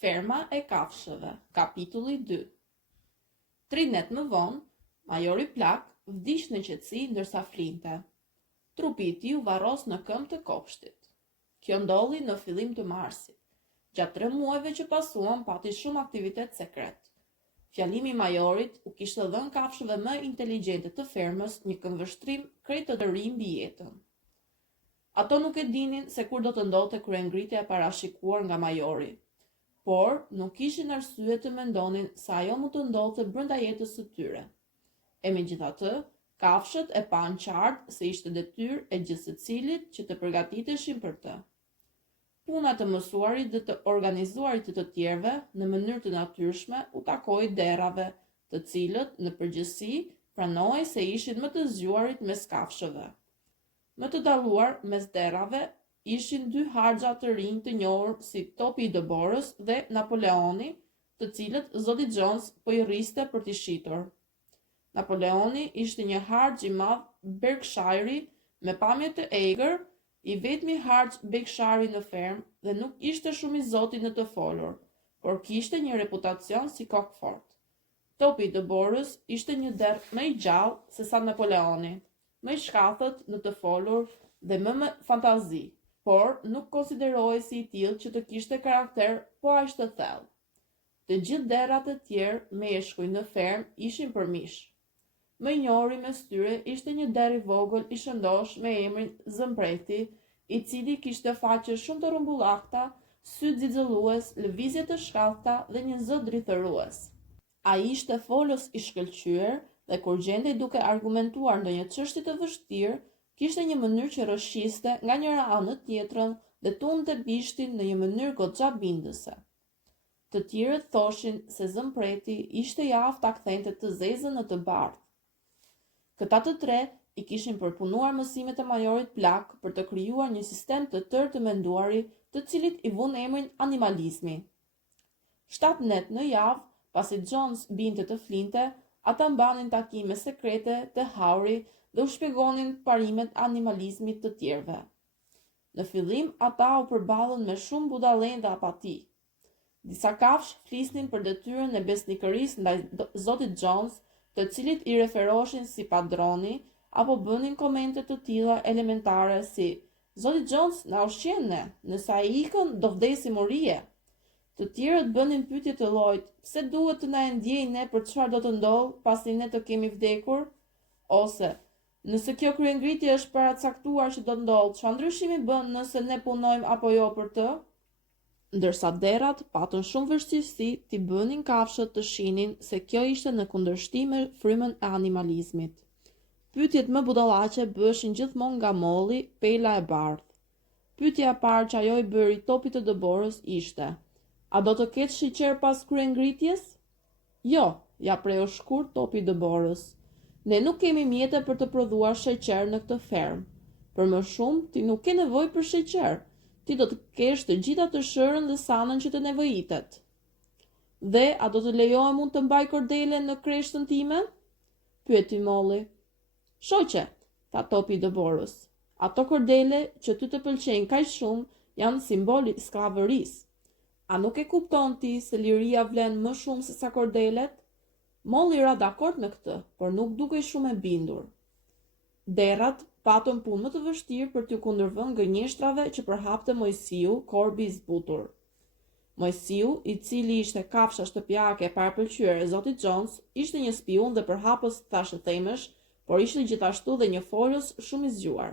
Ferma e kafshëve, kapitulli 2. 3 net më vonë, majori Plak vdiq në qetësi ndërsa flinte. Trupi i tij u varros në këmbë të kopshtit. Kjo ndodhi në fillim të marsit. Gjatë 3 muajve që pasuan pati shumë aktivitet sekret. Fjalimi i majorit u kishte dhënë kafshëve më inteligjente të fermës një këmbvështrim krejt të ri mbi jetën. Ato nuk e dinin se kur do të ndodhte kryengritja e parashikuar nga majori, por nuk kishin arsye të mendonin se ajo mund të ndodhte brenda jetës së tyre. E megjithatë, kafshët e panë qartë se ishte detyrë e gjithë secilit që të përgatiteshin për të. Puna të mësuarit dhe të organizuarit të tjerëve në mënyrë të natyrshme u takoi derave, të cilët në përgjithësi pranohej se ishin më të zgjuarit mes kafshëve. Më të dalluar mes derave ishin 2 harxha të rinj të njohur si Topi i Dëborës dhe Napoleoni, të cilët zoti Jones po i rriste për t'i shitur. Napoleoni ishte një harxh i madh Berkshire me pamje të egër, i vetmi harxh Berkshire në fermë dhe nuk ishte shumë i zoti në të folur, por kishte një reputacion si kokë fort. Topi i Dëborës ishte një derr më i gjallë se sa Napoleoni, më i shkathët në të folur dhe më me fantazi, por nuk konsiderohej si i tillë që të kishte karakter po aq të thellë. Të gjithë derrat e tjerë meshkuj në fermë ishin për mish. Më i njohuri mes tyre ishte një derr i vogël i shëndosh me emrin Zëmpreti, i cili kishte faqe shumë të rrumbullakta, sy xixëllues, lëvizje të shkallta dhe një zë drithërues. Ai ishte folës i shkëlqyer dhe kur gjendej duke argumentuar ndonjë çështje të vështirë, kishte një mënyrë që rrëshqiste nga njëra anë në tjetrën dhe tunte bishtin në një mënyrë goxha bindëse. Të tjerët thoshin se Zëmpreti ishte i aftë ta kthente të zezën në të bardhë. Këta të tre i kishin përpunuar mësimet e majorit Plak për të krijuar një sistem të tërë të menduari, të cilit i vun emrin animalizmi. 7 net në javë, pasi Jones binte të flinte, ata mbanin takime sekrete të hauri dhe u shpjegonin parimet animalizmit të tjerëve. Në fillim, ata u përballën me shumë budallënë dhe apati. Disa kafshë flisnin për detyrën e besnikërisë ndaj zotit Jones, të cilit i referoheshin si padroni, apo bënin komente të tilla elementare si "Zoti Jones na ushqen ne, nëse ai ikën do vdesim urije". Të tjerët bënin pyetje të llojit: "Pse duhet të na e ndjejnë ne për çfarë do të ndodh pasi ne të kemi vdekur?" Ose "Nëse kjo kryengritje është paracaktuar që do të ndodhë, çfarë ndryshimi bën nëse ne punojmë apo jo për të?" Ndërsa derrat patën shumë vështirësi t'i bënin kafshët të shihnin se kjo ishte në kundërshtim me frymën e animalizmit. Pyetjet më budallaqe bëheshin gjithmonë nga molli, pela e bardhë. Pyetja e parë që ajo i bëri Topit të Dëborës ishte: "A do të ketë sheqer pas kryengritjes?" "Jo", ja preu shkurt Topi i Dëborës. "Ne nuk kemi mjete për të prodhuar sheqer në këtë fermë. Për më shumë, ti nuk ke nevojë për sheqer. Ti do të kesh të gjitha të shërën dhe sanën që të nevojitet." "Dhe a do të lejohem unë të mbaj kordele në kreshtën time?" pyeti molli. "Shoqe", tha Topi i Dëborës, "ato kordele që ty të pëlqejnë kaq shumë janë simboli i sklavërisë. A nuk e kupton ti se liria vlen më shumë se sa kordelet?" Molli ra dakord me këtë, por nuk dukej shumë e bindur. Derrat patën punë më të vështirë për t'u kundërvënë gënjeshtrave që përhapte Mojsiu, korbi i zbutur. Mojsiu, i cili ishte kafsha shtëpiake e parapëlqyer e zotit Jones, ishte një spiun dhe përhapës thashëthemesh, por ishte gjithashtu dhe një folës shumë i zgjuar.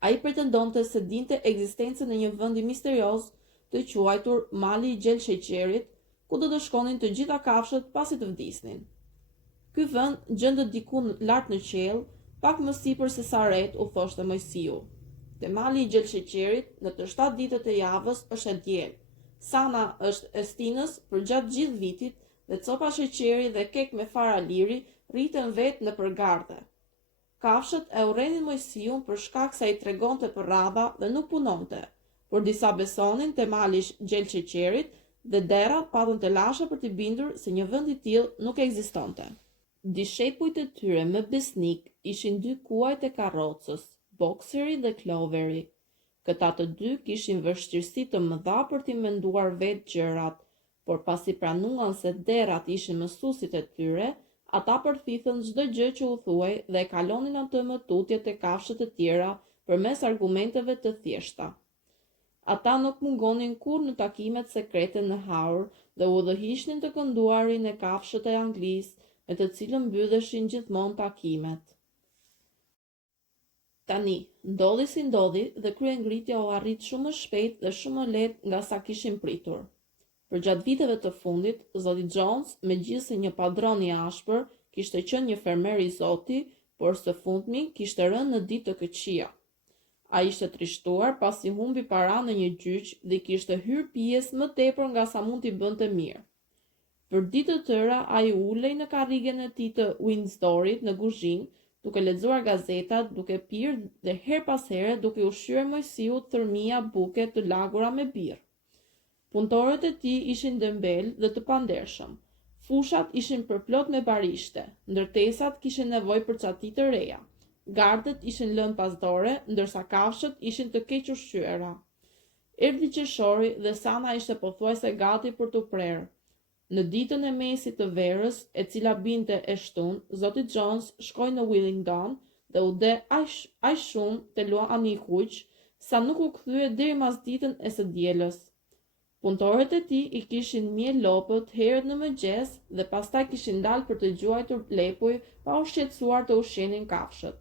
Ai pretendonte se dinte ekzistencën e një vendi misterioz të quajtur Mali i Gjelsheqerit, ku do të shkonin të gjitha kafshët pasi të vdisnin. Ky vend gjendet diku lart në qiell, pak më sipër se sa ret, u thoshte Mojsiu. Te Mali i Gjelsheqerit, në të 7 ditët e javës është e diel. Sana është e stinës për gjatë gjithë vitit dhe copa sheqeri dhe kek me fara liri rriten vetë në përgarde. Kafshët e urrenin Mojsiun për shkak se ai tregonte për radha dhe nuk punonte, por disa besonin te Mali i Gjelsheqerit dhe derrat patën të lasha për t'i bindur se një vend i tillë nuk ekzistonte. Dishepujt e tyre më besnik ishin 2 kuajt e karrocës, Bokseri dhe Cloveri. Këta të dy kishin vështirësi të mëdha për t'i menduar vetë gjërat, por pasi pranuan se derat ishin mësuesit e tyre, ata përthithën çdo gjë që u thuaj dhe kalonin atë më tutje te kafshët e tjera përmes argumenteve të thjeshta. Ata nuk mungonin kur në takimet sekrete në haur dhe udhëhiqnin të kënduarin e kafshët e Anglisë, me të cilën mbylleshin gjithmonë takimet. Tani, ndodhi si ndodhi dhe kryengritja u arrit shumë më shpejt dhe shumë më lehtë nga sa kishin pritur. Përgjatë viteve të fundit, zoti Jones, megjithëse një padron i ashpër, kishte qenë një fermer i zoti, por së fundmi kishte rënë në ditë të këqija. Ai ishte trishtuar pasi humbi para në një gjyq dhe kishte hyrë pjesë më tepër nga sa mund t'i bënte mirë. Për ditë të tëra, ai ulej në karrigen e tij të Windsorit në kuzhinë, duke lexuar gazetat, duke pirë dhe her pas here duke ushqyer mojësiut thërmia buke të lagura me birr. Punëtorët e tij ishin dëmbel dhe të pandershëm. Fushat ishin përplot me barishte, ndërtesat kishin nevojë për çati të reja. Gardët ishin lënë pas dore, ndërsa kafshët ishin të keq ushqyera. Erdhi qershori dhe Sana ishte pothuajse gati për t'u prerë. Në ditën e mesit të verës, e cila binte e shtunë, zoti Jones shkoi në Willingdon dhe u de aq shumë te luani i kuq, sa nuk u kthye deri mas ditën e së dielës. Punëtorët e tij i kishin mje lopët herët në mëngjes dhe pastaj kishin dalë për të gjuajtur lepuj pa u shqetësuar të ushqenin kafshët.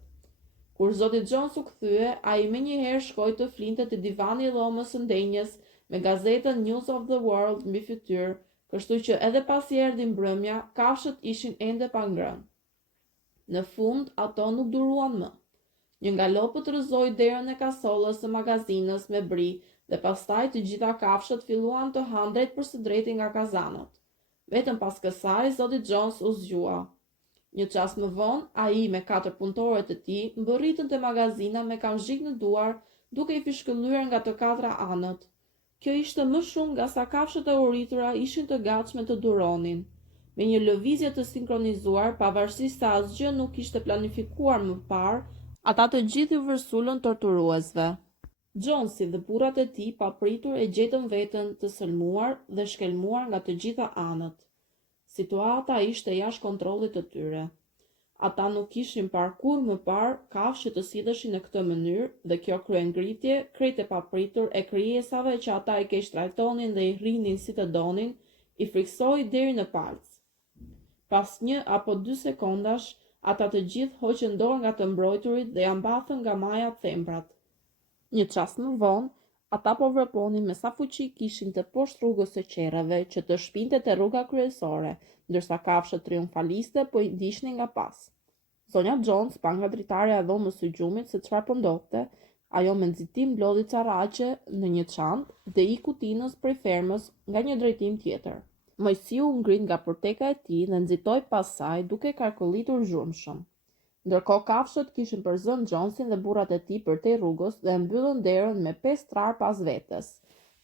Kur zoti Jones u kthye, ai menjëherë shkoi të flinte te divani i dhomës së ndenjës me gazetën News of the World mbi fytyrë, kështu që edhe pasi erdhi mbrëmja, kafshët ishin ende pa ngrënë. Në fund, ato nuk duruan më. Një nga lopët rrëzoi derën e kasollës së magazinës me bri dhe pastaj të gjitha kafshët filluan të hanë drejt për së drejti nga kazanët. Vetëm pas kësaj, zoti Jones u zgjua. Një çast më vonë, ai me 4 punëtorët e tij mbërritën te magazina me kamzhik në duar, duke i fishkëllyer nga të 4 anët. Kjo ishte më shumë nga sa kafshët e uritura ishin të gatshme të duronin. Me një lëvizje të sinkronizuar, pavarësisht se asgjë nuk ishte planifikuar më parë, ata të gjithë u vërsulën torturuesve. Jonesi dhe burrat e tij papritur e gjetën veten të sëlmuar dhe shkelmuar nga të gjitha anët. Situata ishte jashtë kontrollit të tyre. Ata nuk kishin parë kur më parë kafshë të sidheshin në këtë mënyrë dhe kjo kryengritje, krejt e papritur e krijesave që ata i keq trajtonin dhe i rrinin si të donin, i friksoi deri në palc. Pas 1 apo 2 sekondash, ata të gjithë hoqën dorë nga të mbrojturit dhe ja mbathën nga maja thembrat. Një çast më vonë, ata po vraponin me sa fuqi kishin të poshtë rrugës së qerrave që të shpinte te rruga kryesore, ndërsa kafshët triumfaliste po i ndiqnin nga pas. Zonja Jones pa nga dritarja e dhomës së gjumit se çfarë po ndodhte, ajo me nxitim mblodhi carraqe në një çantë dhe iku tinës prej fermës nga një drejtim tjetër. Mojsiu u ngrit nga përteka e tij dhe nxitoi pas saj duke karkollitur zhurmshëm. Ndërkohë kafshët kishin përzënë Jonesin dhe burrat e tij përtej rrugës dhe mbyllën derën me 5 trar pas vetes.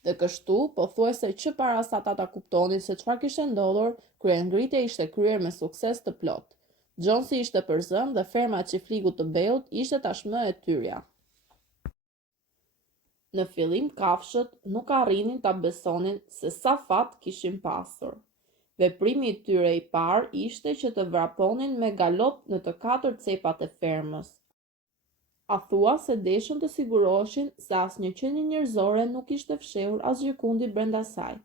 Dhe kështu, pothuajse që para sa ata ta kuptonin se çfarë kishte ndodhur, kryengritja ishte kryer me sukses të plotë. Jonesi ishte përzënë dhe ferma e çiflikut të Beut ishte tashmë e tyrja. Në fillim kafshët nuk arrinin ta besonin se sa fat kishin pasur. Veprimi i tyre i parë ishte që të vraponin me galop në të 4 cepat e fermës. A thua se deshën të siguroheshin se asnjë qenie njerëzore nuk ishte fshehur as gjikundi brenda saj.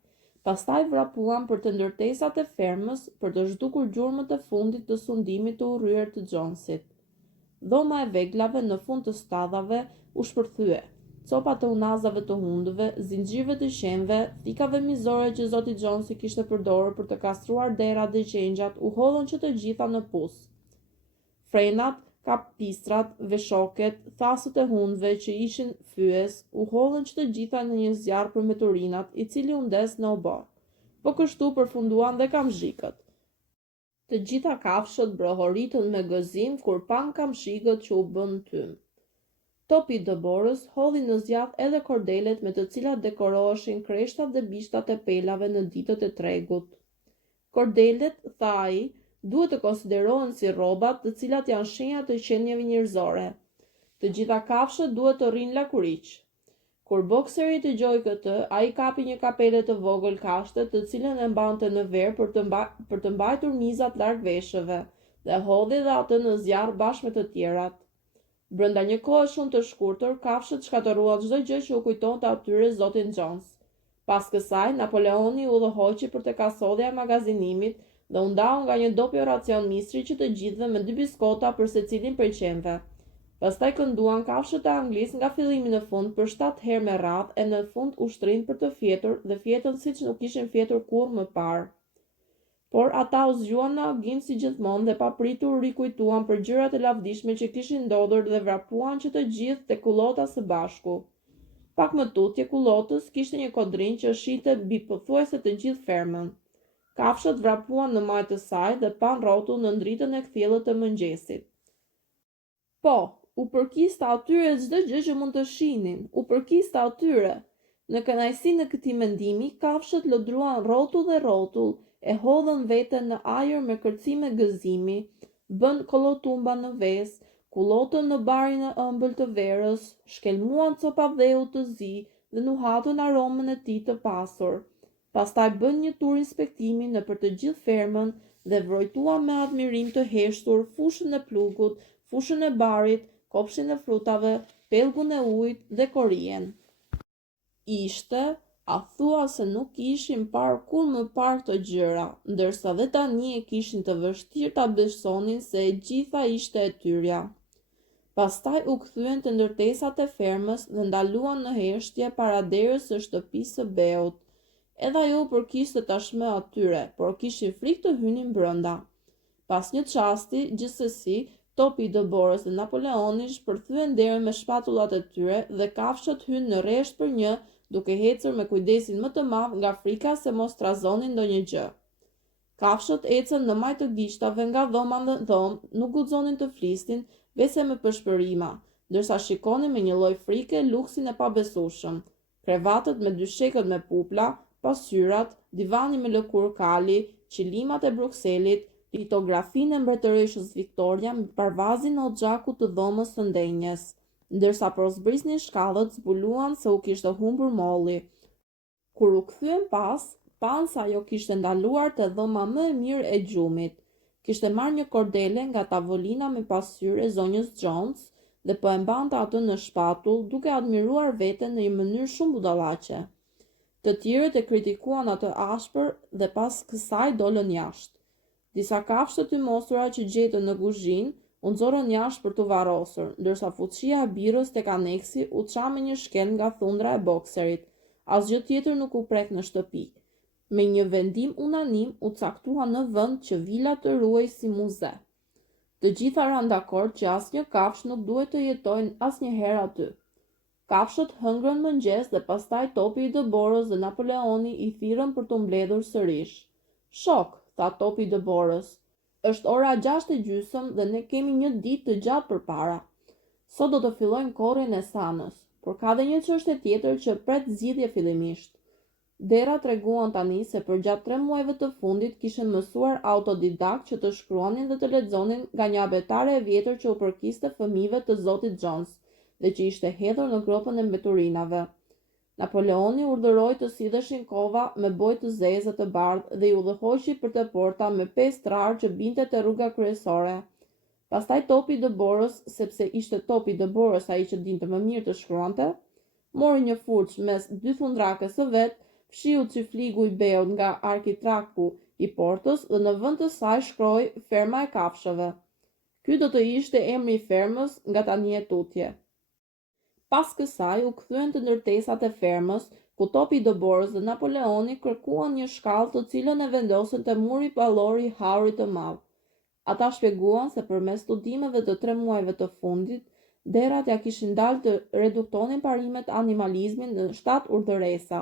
Pastaj vrapuan për të ndërtesat e fermës për të zhdukur gjurmët e fundit të sundimit të urryer të Jonesit. Dhoma e veglave në fund të stadhave u shpërthye. Copat e unazave të hundëve, zinxhirëve të qenve, thikave mizore që zoti Jonesi kishte përdorur për të kastruar derat dhe qengjat u hodhën që të gjitha në pus. Frenat, kapistrat, veshoket, thasët e hundëve që ishin fyes u hodhën që të gjitha në një zjarr për meturinat, i cili u ndes në obor. Po kështu përfunduan dhe kamzhikët. Të gjitha kafshët brohoritën me gëzim kur pan kamzhikët që u bën tym. Topi i dëborës hodhi në zjat edhe kordelet me të cilat dekoroheshin kreshtat dhe bishtat e pelave në ditët e tregut. Kordelet, tha ai, duhet të konsiderohen si rrobat të cilat janë shenja të qenieve njerëzore. Të gjitha kafshët duhet të rrinë lakuriq. Kur bokseri dëgjoi këtë, ai kapi një kapele të vogël kashte, të cilën e mbante në ver për të mbajtur mizat larg veshëve, dhe hodhi dhe atë në zjarr bashkë me të tjerat. Brenda një kohe shumë të shkurtër, kafshët shkatëruan çdo gjë që u kujtonte atyre zotin Jones. Pas kësaj, Napoleoni u udhëhoqi për te kasodhja e magazinimit dhe u ndau nga një dopje racion misri që të gjithëve me 2 biskota për secilin prej qenve. Pastaj kënduan kafshët e Anglisë nga fillimi në fund për 7 herë me radhë e në fund ushtrinë për të fjetur dhe fjetën siç nuk kishin fjetur kurrë më parë. Por ata u zgjuan në agim si gjithmonë dhe papritur rikujtuan për gjërat e lavdishme që kishin ndodhur dhe vrapuan që të gjithë te kullota së bashku. Pak më tutje kullotës kishte një kodrinj që shilte mbi pothuajse të gjithë fermën. Kafshët vrapuan në majtë të saj dhe pan rrotull në ndritën e kthjellët të mëngjesit. Po, u përkista atyre çdo gjë që mund të shihnin, u përkista atyre. Në kënaqësi në këtij mendimi, kafshët lodruan rrotull dhe rrotull, e hodhën veten në ajër me kërcime gëzimi, bën kollotumba në ves, kullotën në barin e ëmbël të verës, shkelmuan copa dheu të zi dhe nuhatën aromën e tij të pasur. Pastaj bën një tur inspektimi nëpër të gjithë fermën dhe vrojtuan me admirim të heshtur fushën e plugut, fushën e barit, kopshin e frutave, pellgun e ujit dhe korien. Ishte, a thua se nuk kishin parë kur më parë këto gjëra, ndërsa dhe tani e kishin të vështirë ta besonin se e gjitha ishte e tyrja. Pastaj u kthyen të ndërtesat e fermës dhe ndaluan në heshtje para derës së shtëpisë së Beut. Edhe ajo u përkishte tashmë atyre, por kishin frikë të hynin brenda. Pas një çasti, gjithsesi, topi i dëborës dhe Napoleoni shpërthyen derën me shpatullat e tyre dhe kafshët hyn në rresht për një, duke ecur me kujdesin më të madh nga frika se mos trazonin ndonjë gjë. Kafshët ecën në majtë të gishtave nga dhoma në dhomë, nuk guxonin të flisnin, vese me pëshpërima, ndërsa shikonin me një lloj frike luksin e pabesueshëm. Krevatët me dyshekët me pupla, pasyrat, divani me lëkurë kali, qilimat e Brukselit, litografinë e mbretëreshës Victoria me parvazin e oxhakut të dhomës së ndenjes, ndërsa por zbrisnin shkallët zbuluan se u kishte humbur molli. Kur u kthyen pas, pan se ajo kishte ndaluar te dhoma më e mirë e gjumit. Kishte marrë një kordele nga tavolina me pasyrë e zonjës Jones dhe po e mbante atë në shpatull, duke admiruar veten në një mënyrë shumë budallaqe. Të tjerët e kritikuan atë ashpër dhe pas kësaj dolën jashtë. Disa kafshë të mosura që gjetën në kuzhinë u nxorën jashtë për të varrosur, ndërsa fuqia e birrës tek aneksi u ça me një shkel nga thundra e bokserit. Asgjë tjetër nuk u prek në shtëpi. Me një vendim unanim u caktua në vend që vila të ruhej si muze. Të gjitha ranë dakord që asnjë kafshë nuk duhet të jetojnë asnjëherë aty. Kafshët hëngrën mëngjes dhe pastaj topi i dëborës dhe Napoleoni i thirrën për të mbledhur sërish. Shok, tha topi i dëborës, është ora 6:30 dhe ne kemi një ditë të gjatë përpara. Sot do të fillojmë korrin e sanës, por ka dhe një çështje tjetër që pret zgjidhje fillimisht. Dera treguan tani se për gjatë 3 muajve të fundit kishin mësuar autodidakt që të shkruanin dhe të lexonin nga një abetare e vjetër që u përkiste fëmijëve të zotit Jones dhe që ishte hedhur në gropën e mbeturinave. Napoleoni urdhëroi të sidheshin kova me bojë të zezë të bardhë dhe i udhëhoqi për te porta me 5 trar që binte te rruga kryesore. Pastaj topi i dëborës, sepse ishte topi i dëborës ai që dinte më mirë të shkruante, mori një furç mes 2 thundrakës së vet, fshiu çifligu i beut nga arkitraku i portës dhe në vend të saj shkroi ferma e kafshëve. Ky do të ishte emri i fermës nga tani e tutje. Pas kësaj u kthyen të ndërtesat e fermës, ku topi i dëborës dhe Napoleoni kërkuan një shkallë të cilën e vendosën te muri pallori i haurit të madh. Ata shpjeguan se përmes studimeve të 3 muajve të fundit, derat ja kishin dalë të reduktonin parimet animalizmin në 7 urdhëresa.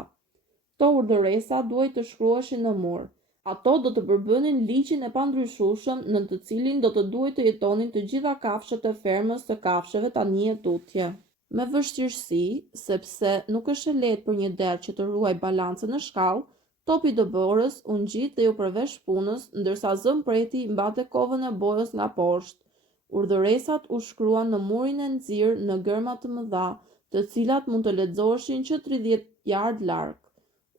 Këto urdhëresa duhej të shkruheshin në mur. Ato do të përbënin ligjin e pandryshueshëm në të cilin do të duhej të jetonin të gjitha kafshët e fermës së kafshëve tani e tutje. Me vështirësi, sepse nuk është e lehtë për një derë që të ruaj balancën në shkallë, topi i dëborës u ngjit dhe u përvesh punës, ndërsa zëmpreti mbante kovën e bojës nga poshtë. Urdhëresat u shkruan në murin e nxirr në gërma të mëdha, të cilat mund të lexoheshin që 30 yard larg.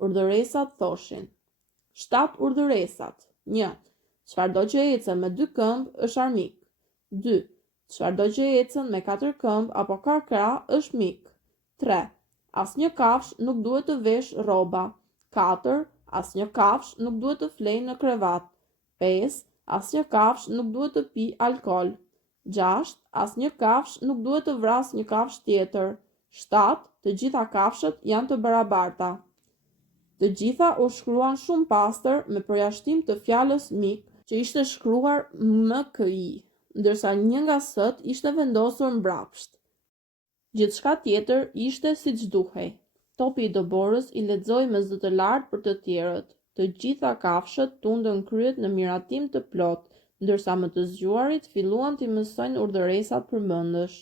Urdhëresat thoshin: 7 urdhëresat. 1. Çfarëdo që ecën me 2 këmbë është armik. 2. Çfarëdo që ecën me 4 këmbë apo ka krah është mik. 3. Asnjë kafsh nuk duhet të vesh rroba. 4. Asnjë kafsh nuk duhet të flejë në krevat. 5. Asnjë kafsh nuk duhet të pi alkol. 6. Asnjë kafsh nuk duhet të vrasë një kafsh tjetër. 7. Të gjitha kafshët janë të barabarta. Të gjitha u shkruan shumë pastër me përjashtim të fjalës mik, që ishte shkruar MKI, ndërsa një nga s-t ishte vendosur mbrapsht. Gjithçka tjetër ishte siç duhej. Topi i Doborës i lexoi me zë të lartë për të tjerët. Të gjitha kafshët tundën kryet në miratim të plot, ndërsa më të zgjuarit filluan t'i mësojnë urdhëresat përmendësh.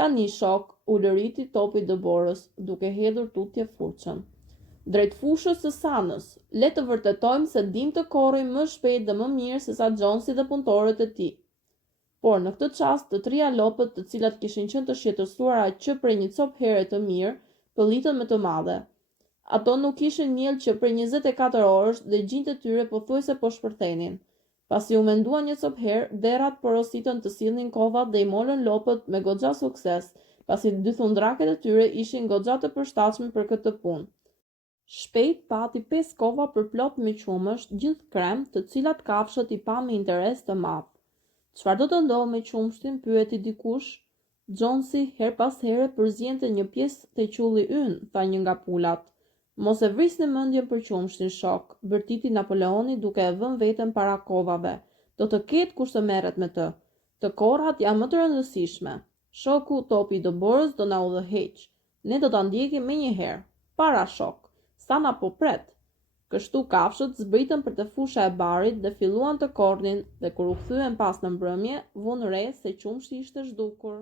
Tani shok, u lëriti topi i Doborës, duke hedhur tutje furçën. Drejt fushës së Sanës, le të vërtetojmë se dim të korrijmë më shpejt dhe më mirë se sa Jonesi dhe punëtorët e tij. Por në këtë çast të trija lopët, të cilat kishin qenë të shqetësuara që prej një copë here të mirë, pëllitën me të madhe. Ato nuk kishin miell që prej 24 orësh dhe gjinjtë e tyre pothuajse po shpërthenin. Pasi u menduan një copë herë, derrat porositën të sillnin kovat dhe i molën lopët me goxha sukses, pasi dy thundraket e tyre ishin goxha të përshtatshme për këtë punë. Shpejt pati 5 kova për plot me qumësh, gjithë krem, të cilat kafshët i pa me interes të madh. Çfarë do të ndodhë me qumshtin, pyeti dikush. Jonesi her pas here përzjente një pjesë të qulli ynë, tha një nga pulat. Mos e vrisni mendjen për qumshtin, shok, bërtiti Napoleoni duke e vënë veten para kovave. Do të ketë kush të merret me të. Të korrat janë më të rëndësishme. Shoku topi i Doborës do na udhëheq. Ne do ta ndjekim menjëherë. Para shok. Sana po pret. Kështu kafshët zbritën për te fusha e barit dhe filluan të korrnin, dhe kur u kthyen pas në mbrëmje, vunë re se qumshti ishte zhdukur.